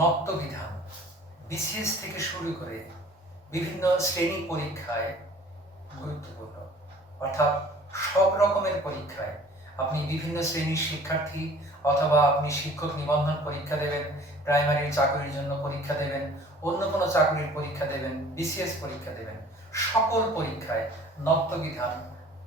নক্তবিধান BCS থেকে শুরু করে বিভিন্ন শ্রেণি পরীক্ষায় গুরুত্বপূর্ণ। অর্থাৎ সব রকমের পরীক্ষায় আপনি বিভিন্ন শ্রেণির শিক্ষার্থী অথবা আপনি শিক্ষক নিবন্ধন পরীক্ষা দেবেন প্রাইমারির চাকরির জন্য পরীক্ষা দেবেন, অন্য কোনো চাকরির পরীক্ষা দেবেন বিসিএস পরীক্ষা দেবেন, সকল পরীক্ষায় নক্তবিধান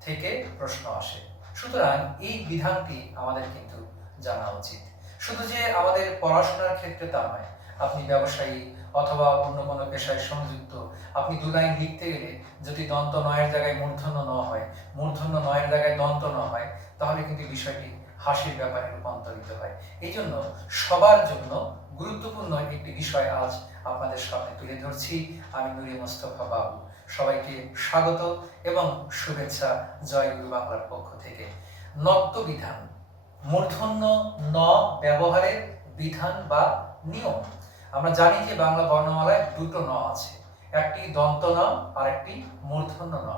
থেকে প্রশ্ন আসে। সুতরাং এই বিধানটি আমাদের কিন্তু জানা উচিত। শুধু যে আমাদের পড়াশোনার ক্ষেত্রে তা নয়, আপনি ব্যবসায়ী অথবা অন্য কোনো পেশায় সংযুক্ত, আপনি দু লাইন লিখতে গেলে যদি দন্ত নয়ের জায়গায় মূর্ধন্য ন হয়, মূর্ধন্য নয়ের জায়গায় দন্ত ন হয়, তাহলে কিন্তু বিষয়টি হাসির ব্যাপারে রূপান্তরিত হয়। এই জন্য সবার জন্য গুরুত্বপূর্ণ একটি বিষয় আজ আপনাদের সামনে তুলে ধরছি, আমি নুরি মোস্তফা বাবু। সবাইকে স্বাগত এবং শুভেচ্ছা, জয় গুরু বাংলার পক্ষ থেকে। নক্ত বিধান মূর্ধন্য ন ব্যবহারের বিধান বা নিয়ম। আমরা জানি যে বাংলা বর্ণমালায় দুটো ন আছে। একটি দন্ত ন আর একটি মূর্ধন্য ন।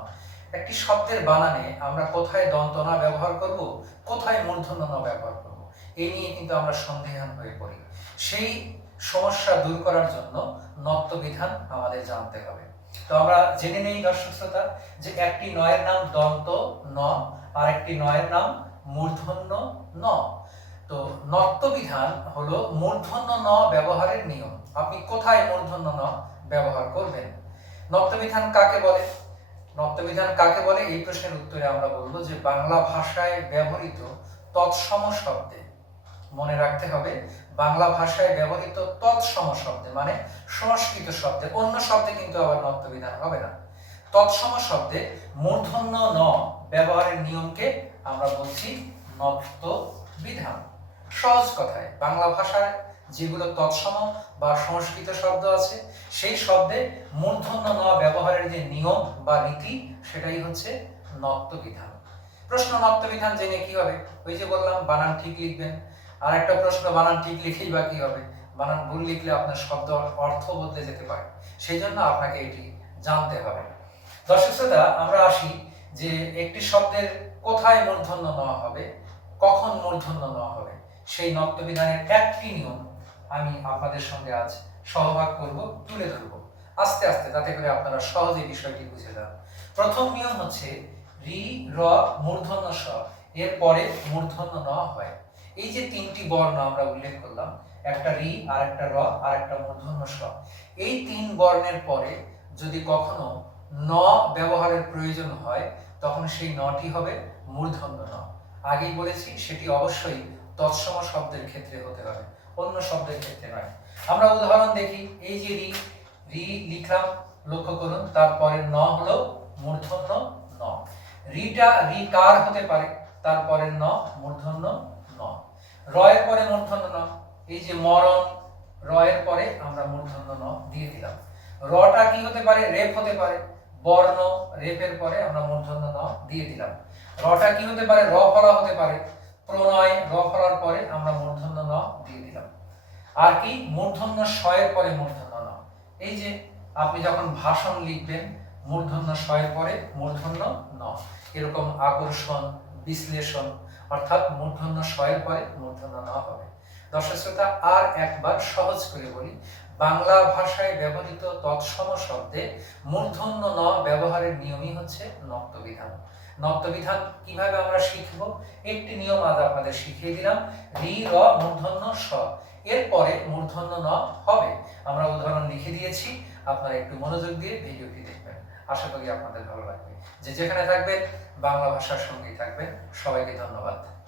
একটি শব্দের বানানে আমরা কোথায় দন্ত ন ব্যবহার করব? কোথায় মূর্ধন্য ন ব্যবহার করব? এই নিয়ে কিন্তু আমরা সন্দেহান হয়ে পড়ি। সেই সমস্যা দূর করার জন্য নত্ব বিধান আমাদের জানতে হবে। তো আমরা জেনে নেই দর্শক শ্রোতা যে একটি নয়ের নাম দন্ত ন আর একটি নয়ের নাম মূর্ধন্য ন। তো নত্ব বিধান হলো মূর্ধন্য ন ব্যবহারের নিয়ম। আপনি কোথায় মূর্ধন্য ন ব্যবহার করবেন? নক্তবিধান কাকে বলে? নক্তবিধান কাকে বলে? এই প্রশ্নের উত্তরে আমরা বলব যে বাংলা ভাষায় ব্যবহৃত তৎসম শব্দে। মনে রাখতে হবে, বাংলা ভাষায় ব্যবহৃত তৎসম শব্দে মানে সংস্কৃত শব্দে। অন্য শব্দে কিন্তু আবার নক্তবিধান হবে না। তৎসম শব্দে মূর্ধন্য ন ব্যবহারের নিয়মকে আমরা বলছি নক্ত বিধান সহজ কথায়, বাংলা ভাষায় যেগুলো তৎসম বা সংস্কৃত শব্দ আছে, সেই শব্দে মূর্ধন্য ন ব্যবহারের যে নিয়ম বা রীতি, সেটাই হচ্ছে নক্ত বিধান প্রশ্ন নক্ত বিধান জেনে কি হবে? ওই যে বললাম, বানান ঠিক লিখবেন। আর একটা প্রশ্ন, বানান ঠিক লিখেই বা কি হবে? বানান ভুল লিখলে আপনার শব্দ অর্থ বদলে যেতে পারে। সেই জন্য আপনাকে এটি জানতে হবে। দর্শক শ্রোতা, আমরা আসি যে একটি শব্দের কোথায় মূর্ধন্য নেওয়া হবে, কখন মূর্ধন্য নেওয়া হবে, সেই নক্তবিধানের একটি নিয়ম আমি আপনাদের সঙ্গে আজ সহভাগ করব, তুলে ধরব। আস্তে আস্তে যাতে করে আপনারা সহজে বিষয়টি বুঝে যান। প্রথম নিয়ম হচ্ছে, রি, র, মূর্ধন্য স এর পরে মূর্ধন্য ন হয়। এই যে তিনটি বর্ণ আমরা উল্লেখ করলাম, একটা রি আর একটা র আর একটা মূর্ধন্য স, এই তিন বর্ণের পরে যদি কখনো ন ব্যবহারের প্রয়োজন হয়, তখন সেই নটি হবে মূর্ধন্য ন। আগেই বলেছি, সেটি অবশ্যই তৎসম শব্দের ক্ষেত্রে হতে হবে, অন্য শব্দের ক্ষেত্রে নয়। আমরা উদাহরণ দেখি, এই যে রি রি লিখলাম, লক্ষ্য করুন, তারপরে ন হলো মূর্ধন্য ন। রিটা রি কার হতে পারে? তারপরে ন মূর্ধন্য ন। রয়ের পরে মূর্ধন্য ন। এই যে মরণ, রয়ের পরে আমরা মূর্ধন্য ন দিয়ে দিলাম। রটা কি হতে পারে? রেপ হতে পারে। বর্ণ, রেপের পরে আমরা মূর্ধন্য ন দিয়ে দিলাম। রটা কি হতে পারে? র ফলা হতে পারে। প্রণয়, র ফলার পরে আমরা মূর্ধন্য ন দিয়ে দিলাম। আর কি? মূর্ধন্য শয়ের পরে মূর্ধন্য ন এই যে আপনি যখন ভাষণ লিখবেন মূর্ধন্য শয়ের পরে মূর্ধন্য ন এরকম আকর্ষণ, বিশ্লেষণ, অর্থাৎ মূর্ধন্য শয়ের পরে মূর্ধন্য ন হবে। দর্শক শ্রোতা, আর একবার সহজ করে বলি বাংলা ভাষায় ব্যবহৃত তৎসম শব্দে মূর্ধন্য ন ব্যবহারের নিয়মই হচ্ছে নক্তবিধান। নক্তবিধান কীভাবে আমরা শিখব? একটি নিয়ম আজ আপনাদের শিখিয়ে দিলাম। রি, র, মূর্ধন্য, স। এরপরে মূর্ধন্য, ন হবে। আমরা উদাহরণ লিখে দিয়েছি। আপনারা একটু মনোযোগ দিয়ে ভিডিওটি দেখবেন। আশা করি আপনাদের ভালো লাগবে। যে যেখানে থাকবেন, বাংলা ভাষার সঙ্গেই থাকবেন। সবাইকে ধন্যবাদ।